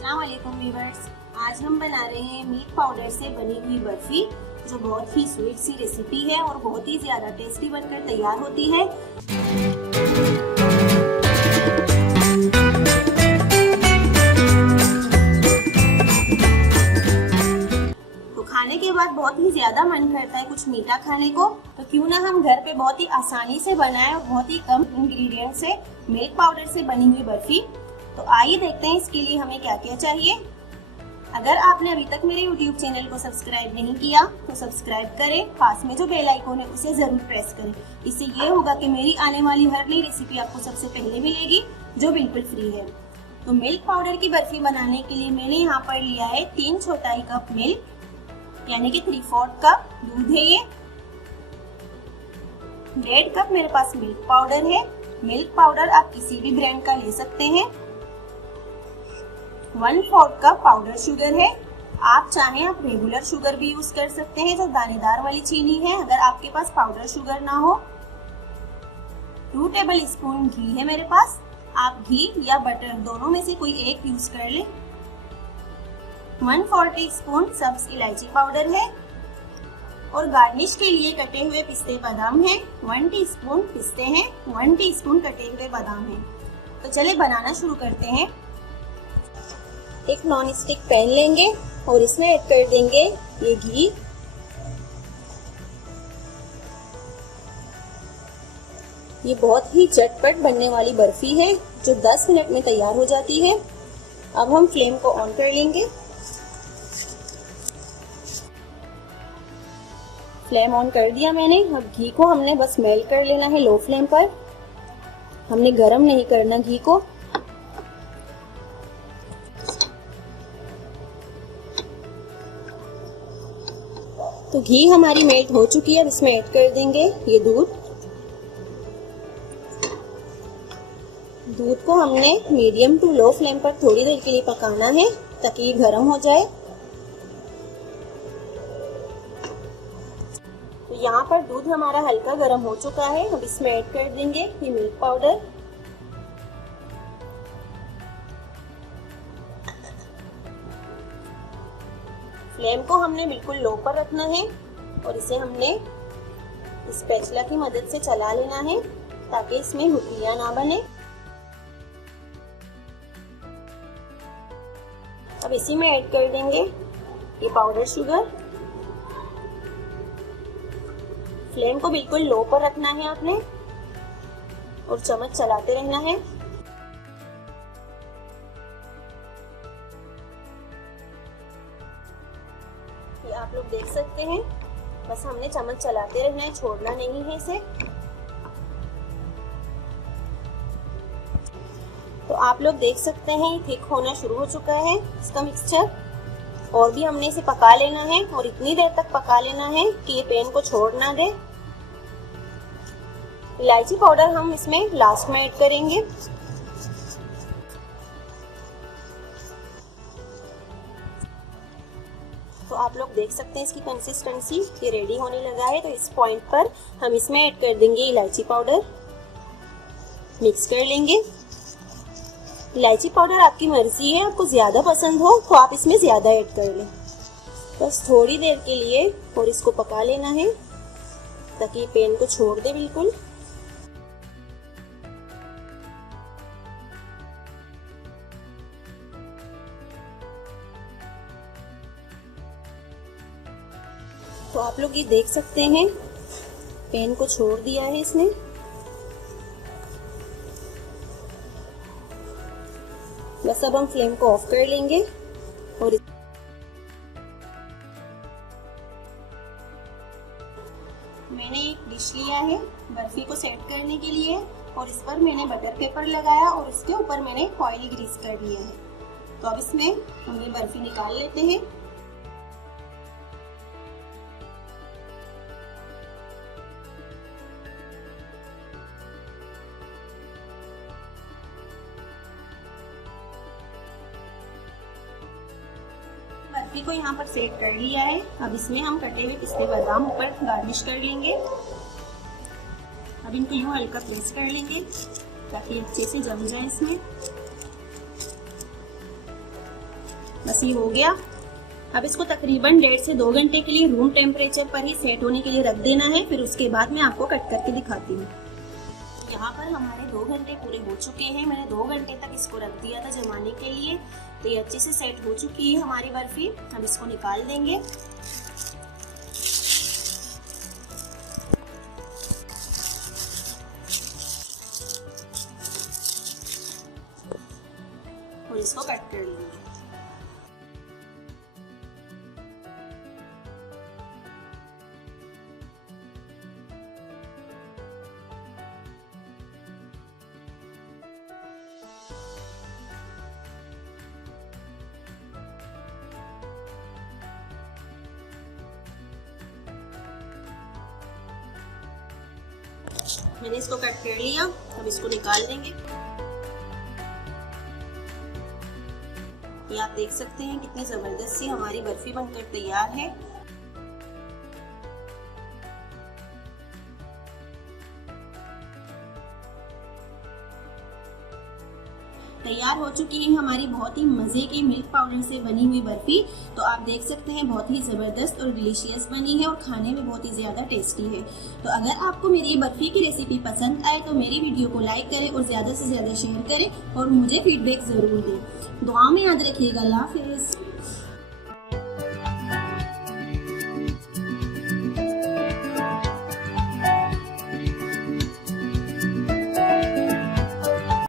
अस्सलाम वालेकुम व्यूअर्स। आज हम बना रहे हैं मिल्क पाउडर से बनी हुई बर्फी, जो बहुत ही स्वीट सी रेसिपी है और बहुत ही ज़्यादा टेस्टी बनकर तैयार होती है। तो खाने के बाद बहुत ही ज़्यादा मन करता है कुछ मीठा खाने को, तो क्यों ना हम घर पे बहुत ही आसानी से बनाएं और बहुत ही कम इंग्रेडिएंट से मिल्क पाउडर से बनी हुई बर्फी। तो आइए देखते हैं इसके लिए हमें क्या क्या चाहिए। अगर आपने अभी तक मेरे YouTube चैनल को सब्सक्राइब नहीं किया तो सब्सक्राइब करें, पास में जो बेल आइकन है उसे जरूर प्रेस करें। इससे ये होगा कि मेरी आने वाली हर नई रेसिपी आपको सबसे पहले मिलेगी, जो बिल्कुल फ्री है। तो मिल्क पाउडर की बर्फी बनाने के लिए मैंने यहाँ पर लिया है 3 चौथाई कप मिल्क, यानी कि 3/4 कप दूध है ये। 1.5 कप मेरे पास मिल्क पाउडर है। मिल्क पाउडर आप किसी भी ब्रांड का ले सकते हैं। 1/4 कप पाउडर शुगर है। आप चाहें आप रेगुलर शुगर भी यूज कर सकते हैं, जो दानेदार वाली चीनी है, अगर आपके पास पाउडर शुगर ना हो। 2 टेबल स्पून घी है मेरे पास। आप घी या बटर दोनों में से कोई एक यूज कर लें। 1/4 टीस्पून सब्ज इलायची पाउडर है और गार्निश के लिए कटे हुए पिस्ते बादाम है। 1 टीस्पून पिस्ते हैं, 1 टीस्पून कटे हुए बादाम हैं। तो चलिए बनाना शुरू करते हैं। एक नॉन स्टिक पैन लेंगे और इसमें ऐड कर देंगे ये घी। ये बहुत ही झटपट बनने वाली बर्फी है, जो 10 मिनट में तैयार हो जाती है। अब हम फ्लेम को ऑन कर लेंगे। फ्लेम ऑन कर दिया मैंने। अब घी को हमने बस मेल्ट कर लेना है लो फ्लेम पर। हमने गरम नहीं करना घी को। तो घी हमारी मेल्ट हो चुकी है। अब इसमें ऐड कर देंगे ये दूध। दूध को हमने मीडियम टू लो फ्लेम पर थोड़ी देर के लिए पकाना है, ताकि ये गर्म हो जाए। तो यहाँ पर दूध हमारा हल्का गर्म हो चुका है। अब इसमें ऐड कर देंगे ये मिल्क पाउडर। फ्लेम को हमने बिल्कुल लो पर रखना है और इसे हमने स्पैचुला की मदद से चला लेना है, ताकि इसमें गुठलियां ना बने। अब इसी में ऐड कर देंगे ये पाउडर शुगर। फ्लेम को बिल्कुल लो पर रखना है आपने और चम्मच चलाते रहना है। ये आप लोग देख सकते हैं, बस हमने चम्मच चलाते रहना है, छोड़ना नहीं है इसे। तो आप लोग देख सकते हैं ये थिक होना शुरू हो चुका है इसका मिक्सचर। और भी हमने इसे पका लेना है और इतनी देर तक पका लेना है कि ये पैन को छोड़ ना दे। इलायची पाउडर हम इसमें लास्ट में ऐड करेंगे। तो आप लोग देख सकते हैं इसकी कंसिस्टेंसी ये रेडी होने लगा है। तो इस पॉइंट पर हम इसमें ऐड कर देंगे इलायची पाउडर। मिक्स कर लेंगे। इलायची पाउडर आपकी मर्जी है, आपको ज्यादा पसंद हो तो आप इसमें ज्यादा ऐड कर लें। बस थोड़ी देर के लिए और इसको पका लेना है, ताकि पैन को छोड़ दे बिल्कुल। तो आप लोग ये देख सकते हैं पैन को छोड़ दिया है इसने। बस अब हम फ्लेम को ऑफ कर लेंगे और मैंने एक डिश लिया है बर्फी को सेट करने के लिए, और इस पर मैंने बटर पेपर लगाया और इसके ऊपर मैंने ऑयली ग्रीस कर लिया है। तो अब इसमें हम ये बर्फी निकाल लेते हैं। बर्फी को यहाँ पर सेट कर लिया है। अब इसमें हम कटे हुए पिस्ते बादाम ऊपर गार्निश कर लेंगे। अब इनको यूँ हल्का प्रेस कर लेंगे ताकि अच्छे से जम जाए इसमें। बस ये हो गया। अब इसको तकरीबन 1.5 से 2 घंटे के लिए रूम टेम्परेचर पर ही सेट होने के लिए रख देना है। फिर उसके बाद मैं आपको कट करके दिखाती हूँ। यहाँ पर हमारे 2 घंटे पूरे हो चुके हैं। मैंने 2 घंटे तक इसको रख दिया था जमाने के लिए। तो ये अच्छे से सेट हो चुकी है हमारी बर्फी। हम इसको निकाल देंगे। और इसको कट कर लेंगे। मैंने इसको कट कर लिया। अब इसको निकाल देंगे। ये आप देख सकते हैं कितनी जबरदस्त सी हमारी बर्फी बनकर तैयार है। तैयार हो चुकी है हमारी बहुत ही मजे की मिल्क पाउडर से बनी हुई बर्फी। तो आप देख सकते हैं बहुत ही जबरदस्त और डिलीशियस बनी है और खाने में बहुत ही ज्यादा टेस्टी है। तो अगर आपको मेरी ये बर्फी की रेसिपी पसंद आए तो मेरी वीडियो को लाइक करें और ज्यादा से ज्यादा शेयर करें और मुझे फीडबैक जरूर दें। दुआ में याद रखिएगा। अल्लाह हाफिज।